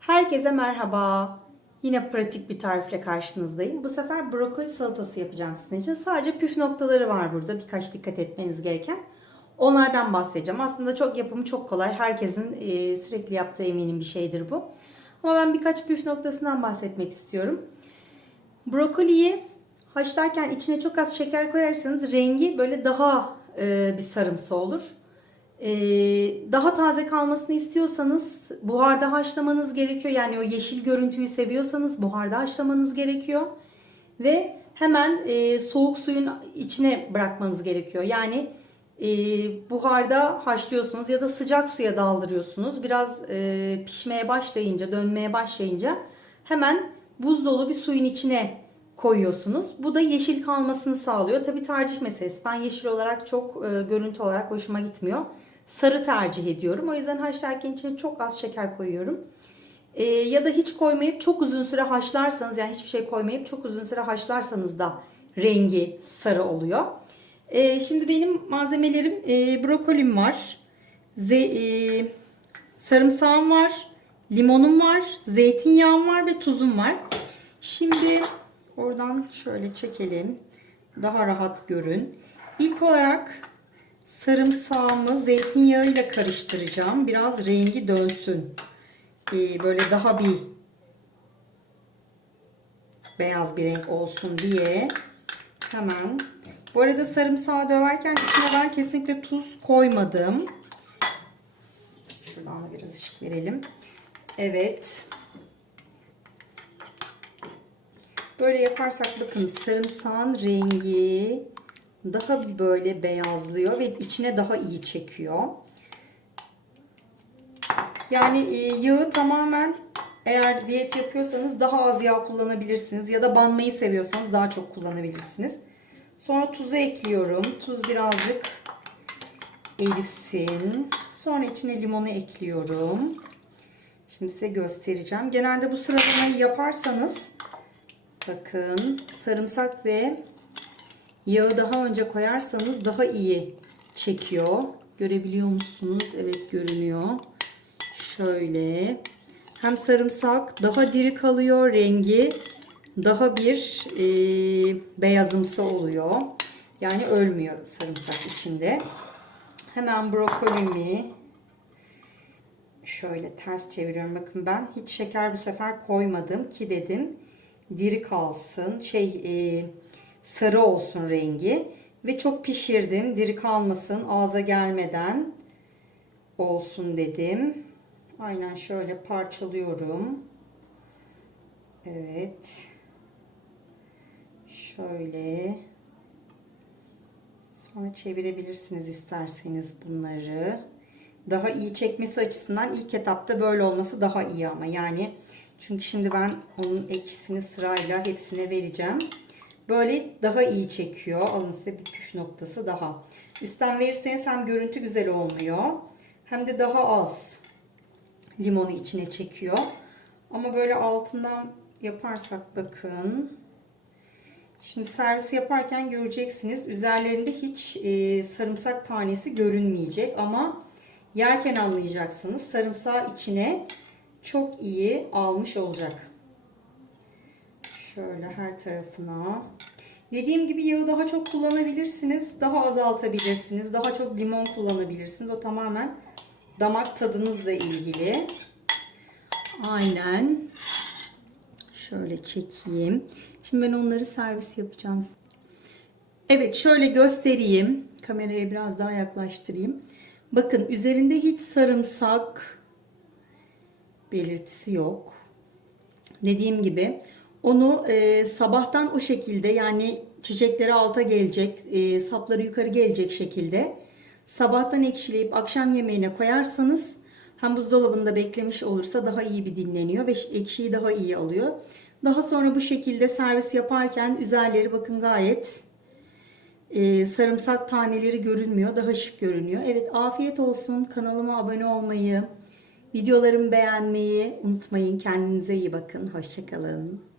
Herkese merhaba. Yine pratik bir tarifle karşınızdayım. Bu sefer brokoli salatası yapacağım sizin için. Sadece püf noktaları var burada. Birkaç dikkat etmeniz gereken. Onlardan bahsedeceğim. Aslında çok yapımı çok kolay. Herkesin e, sürekli yaptığı eminim bir şeydir bu. Ama ben birkaç püf noktasından bahsetmek istiyorum. Brokoliyi haşlarken içine çok az şeker koyarsanız rengi böyle daha e, bir sarımsı olur. Ee, daha taze kalmasını istiyorsanız buharda haşlamanız gerekiyor. Yani o yeşil görüntüyü seviyorsanız buharda haşlamanız gerekiyor. Ve hemen e, soğuk suyun içine bırakmanız gerekiyor. Yani e, buharda haşlıyorsunuz ya da sıcak suya daldırıyorsunuz. Biraz e, pişmeye başlayınca, dönmeye başlayınca hemen buz dolu bir suyun içine koyuyorsunuz. Bu da yeşil kalmasını sağlıyor. Tabi tercih meselesi. Ben yeşil olarak çok e, görüntü olarak hoşuma gitmiyor. Sarı tercih ediyorum. O yüzden haşlarken içine çok az şeker koyuyorum. E, ya da hiç koymayıp çok uzun süre haşlarsanız yani hiçbir şey koymayıp çok uzun süre haşlarsanız da rengi sarı oluyor. E, şimdi benim malzemelerim e, brokolim var. Ze, e, sarımsağım var. Limonum var. Zeytinyağım var ve tuzum var. Şimdi oradan şöyle çekelim. Daha rahat görün. İlk olarak sarımsağımı zeytinyağıyla karıştıracağım. Biraz rengi dönsün. Ee, böyle daha bir beyaz bir renk olsun diye hemen. Bu arada sarımsağı döverken içine ben kesinlikle tuz koymadım. Şuradan da biraz ışık verelim. Evet. Böyle yaparsak bakın sarımsağın rengi daha böyle beyazlıyor ve içine daha iyi çekiyor. Yani e, yağı tamamen eğer diyet yapıyorsanız daha az yağ kullanabilirsiniz ya da banmayı seviyorsanız daha çok kullanabilirsiniz. Sonra tuzu ekliyorum. Tuz birazcık erisin. Sonra içine limonu ekliyorum. Şimdi size göstereceğim. Genelde bu sıralamayı yaparsanız bakın sarımsak ve Yağı daha önce koyarsanız daha iyi çekiyor. Görebiliyor musunuz? Evet görünüyor. Şöyle. Hem sarımsak daha diri kalıyor rengi. Daha bir e, beyazımsı oluyor. Yani ölmüyor sarımsak içinde. Hemen brokolimi şöyle ters çeviriyorum. Bakın ben hiç şeker bu sefer koymadım ki dedim diri kalsın. Şey e, sarı olsun rengi. Ve çok pişirdim. Diri kalmasın. Ağza gelmeden olsun dedim. Aynen şöyle parçalıyorum. Evet. Şöyle. Sonra çevirebilirsiniz isterseniz bunları. Daha iyi çekmesi açısından ilk etapta böyle olması daha iyi ama yani çünkü şimdi ben onun ekşisini sırayla hepsine vereceğim. Böyle daha iyi çekiyor. Alın size bir püf noktası daha. Üstten verirseniz hem görüntü güzel olmuyor. Hem de daha az limonu içine çekiyor. Ama böyle altından yaparsak bakın. Şimdi servis yaparken göreceksiniz. Üzerlerinde hiç e, sarımsak tanesi görünmeyecek. Ama yerken anlayacaksınız. Sarımsağı içine çok iyi almış olacak. Şöyle her tarafına. Dediğim gibi yağı daha çok kullanabilirsiniz. Daha azaltabilirsiniz. Daha çok limon kullanabilirsiniz. O tamamen damak tadınızla ilgili. Aynen. Şöyle çekeyim. Şimdi ben onları servis yapacağım. Evet şöyle göstereyim. Kamerayı biraz daha yaklaştırayım. Bakın üzerinde hiç sarımsak belirtisi yok. Dediğim gibi onu e, sabahtan o şekilde yani çiçekleri alta gelecek, e, sapları yukarı gelecek şekilde sabahtan ekşileyip akşam yemeğine koyarsanız hem buzdolabında beklemiş olursa daha iyi bir dinleniyor ve ekşiyi daha iyi alıyor. Daha sonra bu şekilde servis yaparken üzerleri bakın gayet e, sarımsak taneleri görünmüyor. Daha şık görünüyor. Evet afiyet olsun. Kanalıma abone olmayı, videolarımı beğenmeyi unutmayın. Kendinize iyi bakın. Hoşçakalın.